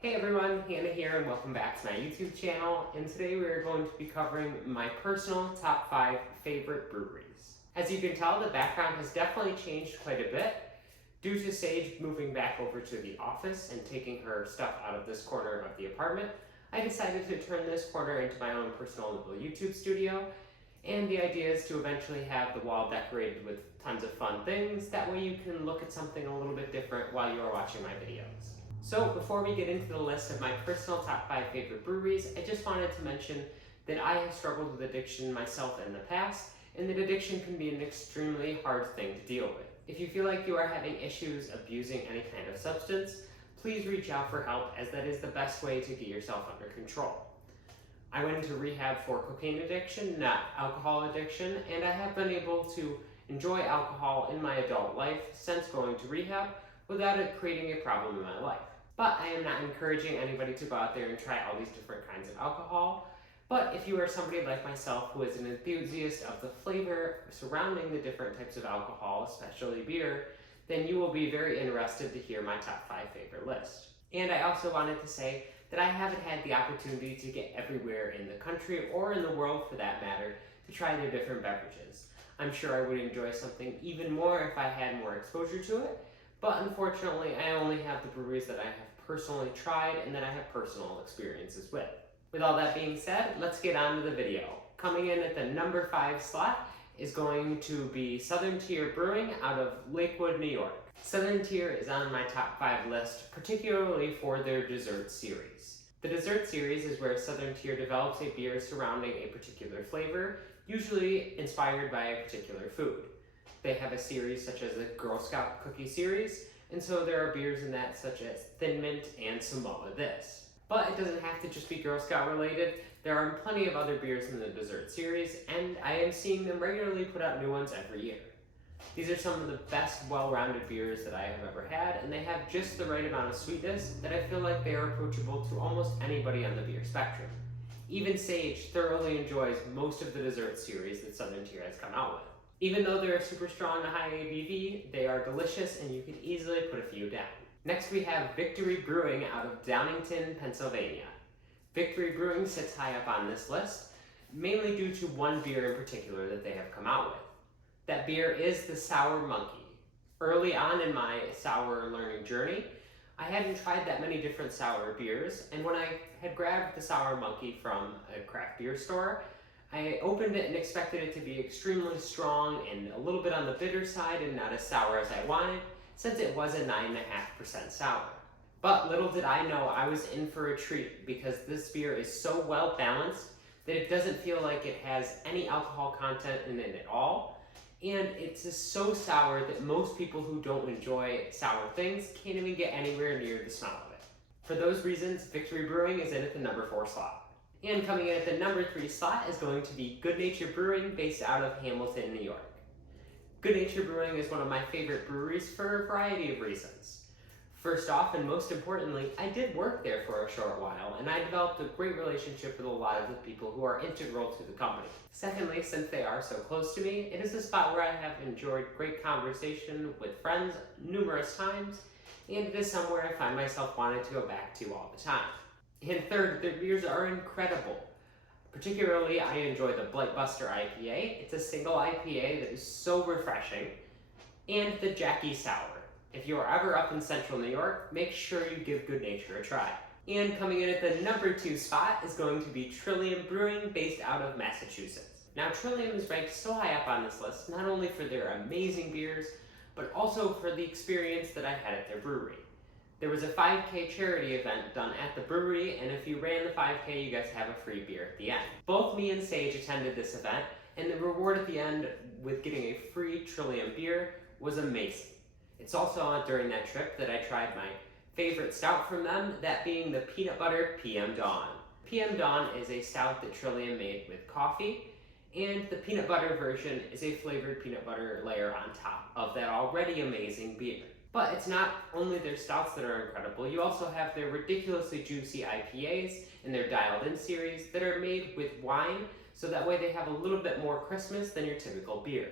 Hey everyone, Hannah here and welcome back to my YouTube channel, and today we are going to be covering my personal top 5 favorite breweries. As you can tell, the background has definitely changed quite a bit. Due to Sage moving back over to the office and taking her stuff out of this corner of the apartment, I decided to turn this corner into my own personal little YouTube studio, and the idea is to eventually have the wall decorated with tons of fun things. That way you can look at something a little bit different while you are watching my videos. So before we get into the list of my personal top 5 favorite breweries, I just wanted to mention that I have struggled with addiction myself in the past, and that addiction can be an extremely hard thing to deal with. If you feel like you are having issues abusing any kind of substance, please reach out for help, as that is the best way to get yourself under control. I went into rehab for cocaine addiction, not alcohol addiction, and I have been able to enjoy alcohol in my adult life since going to rehab without it creating a problem in my life. But I am not encouraging anybody to go out there and try all these different kinds of alcohol. But if you are somebody like myself who is an enthusiast of the flavor surrounding the different types of alcohol, especially beer, then you will be very interested to hear my top 5 favorite list. And I also wanted to say that I haven't had the opportunity to get everywhere in the country, or in the world for that matter, to try their different beverages. I'm sure I would enjoy something even more if I had more exposure to it, but unfortunately I only have the breweries that I have personally tried and that I have personal experiences with. With all that being said, let's get on to the video. Coming in at the number 5 slot is going to be Southern Tier Brewing out of Lakewood, New York. Southern Tier is on my top 5 list, particularly for their dessert series. The dessert series is where Southern Tier develops a beer surrounding a particular flavor, usually inspired by a particular food. They have a series such as the Girl Scout Cookie series, and so there are beers in that such as Thin Mint and Samoa This. But it doesn't have to just be Girl Scout related. There are plenty of other beers in the dessert series, and I am seeing them regularly put out new ones every year. These are some of the best well-rounded beers that I have ever had, and they have just the right amount of sweetness that I feel like they are approachable to almost anybody on the beer spectrum. Even Sage thoroughly enjoys most of the dessert series that Southern Tier has come out with. Even though they're super strong and high ABV, they are delicious and you can easily put a few down. Next we have Victory Brewing out of Downingtown, Pennsylvania. Victory Brewing sits high up on this list, mainly due to one beer in particular that they have come out with. That beer is the Sour Monkey. Early on in my sour learning journey, I hadn't tried that many different sour beers, and when I had grabbed the Sour Monkey from a craft beer store, I opened it and expected it to be extremely strong and a little bit on the bitter side and not as sour as I wanted, since it was a 9.5% sour. But little did I know I was in for a treat, because this beer is so well balanced that it doesn't feel like it has any alcohol content in it at all, and it's just so sour that most people who don't enjoy sour things can't even get anywhere near the smell of it. For those reasons, Victory Brewing is in at the number 4 slot. And coming in at the number 3 slot is going to be Good Nature Brewing, based out of Hamilton, New York. Good Nature Brewing is one of my favorite breweries for a variety of reasons. First off, and most importantly, I did work there for a short while, and I developed a great relationship with a lot of the people who are integral to the company. Secondly, since they are so close to me, it is a spot where I have enjoyed great conversation with friends numerous times, and it is somewhere I find myself wanting to go back to all the time. And third, their beers are incredible. Particularly, I enjoy the Blightbuster IPA. It's a single IPA that is so refreshing. And the Jackie Sour. If you are ever up in central New York, make sure you give Good Nature a try. And coming in at the number 2 spot is going to be Trillium Brewing, based out of Massachusetts. Now, Trillium is ranked so high up on this list, not only for their amazing beers, but also for the experience that I had at their brewery. There was a 5K charity event done at the brewery, and if you ran the 5K, you guys have a free beer at the end. Both me and Sage attended this event, and the reward at the end with getting a free Trillium beer was amazing. It's also during that trip that I tried my favorite stout from them, that being the Peanut Butter PM Dawn. PM Dawn is a stout that Trillium made with coffee, and the peanut butter version is a flavored peanut butter layer on top of that already amazing beer. But it's not only their stouts that are incredible, you also have their ridiculously juicy IPAs and their Dialed In series that are made with wine, so that way they have a little bit more crispness than your typical beer.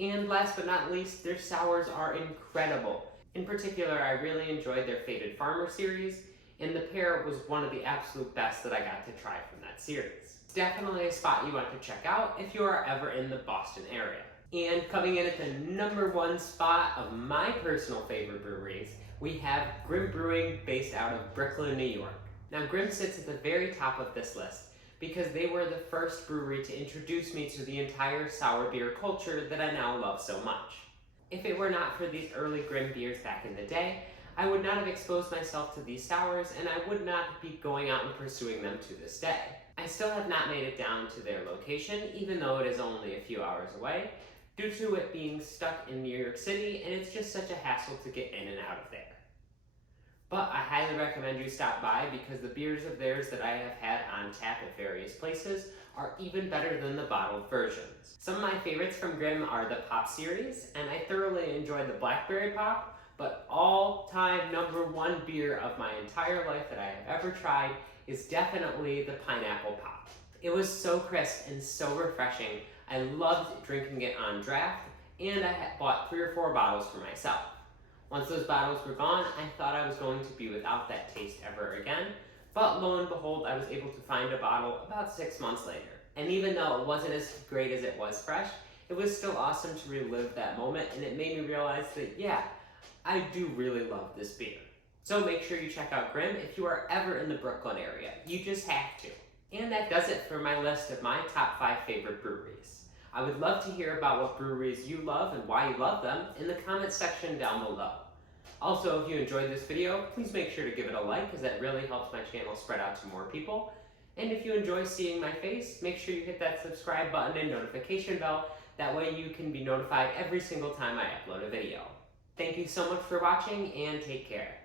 And last but not least, their sours are incredible. In particular, I really enjoyed their Faded Farmer series, and the pear was one of the absolute best that I got to try from that series. It's definitely a spot you want to check out if you are ever in the Boston area. And coming in at the #1 spot of my personal favorite breweries, we have Grimm Brewing based out of Brooklyn, New York. Now Grimm sits at the very top of this list because they were the first brewery to introduce me to the entire sour beer culture that I now love so much. If it were not for these early Grimm beers back in the day, I would not have exposed myself to these sours and I would not be going out and pursuing them to this day. I still have not made it down to their location, even though it is only a few hours away, due to it being stuck in New York City, and it's just such a hassle to get in and out of there. But I highly recommend you stop by because the beers of theirs that I have had on tap at various places are even better than the bottled versions. Some of my favorites from Grimm are the Pop series, and I thoroughly enjoyed the Blackberry Pop, but all-time #1 beer of my entire life that I have ever tried is definitely the Pineapple Pop. It was so crisp and so refreshing. I loved drinking it on draft, and I had bought 3 or 4 bottles for myself. Once those bottles were gone, I thought I was going to be without that taste ever again, but lo and behold, I was able to find a bottle about 6 months later. And even though it wasn't as great as it was fresh, it was still awesome to relive that moment, and it made me realize that, yeah, I do really love this beer. So make sure you check out Grimm if you are ever in the Brooklyn area. You just have to. And that does it for my list of my top 5 favorite breweries. I would love to hear about what breweries you love and why you love them in the comments section down below. Also, if you enjoyed this video, please make sure to give it a like because that really helps my channel spread out to more people. And if you enjoy seeing my face, make sure you hit that subscribe button and notification bell. That way you can be notified every single time I upload a video. Thank you so much for watching and take care.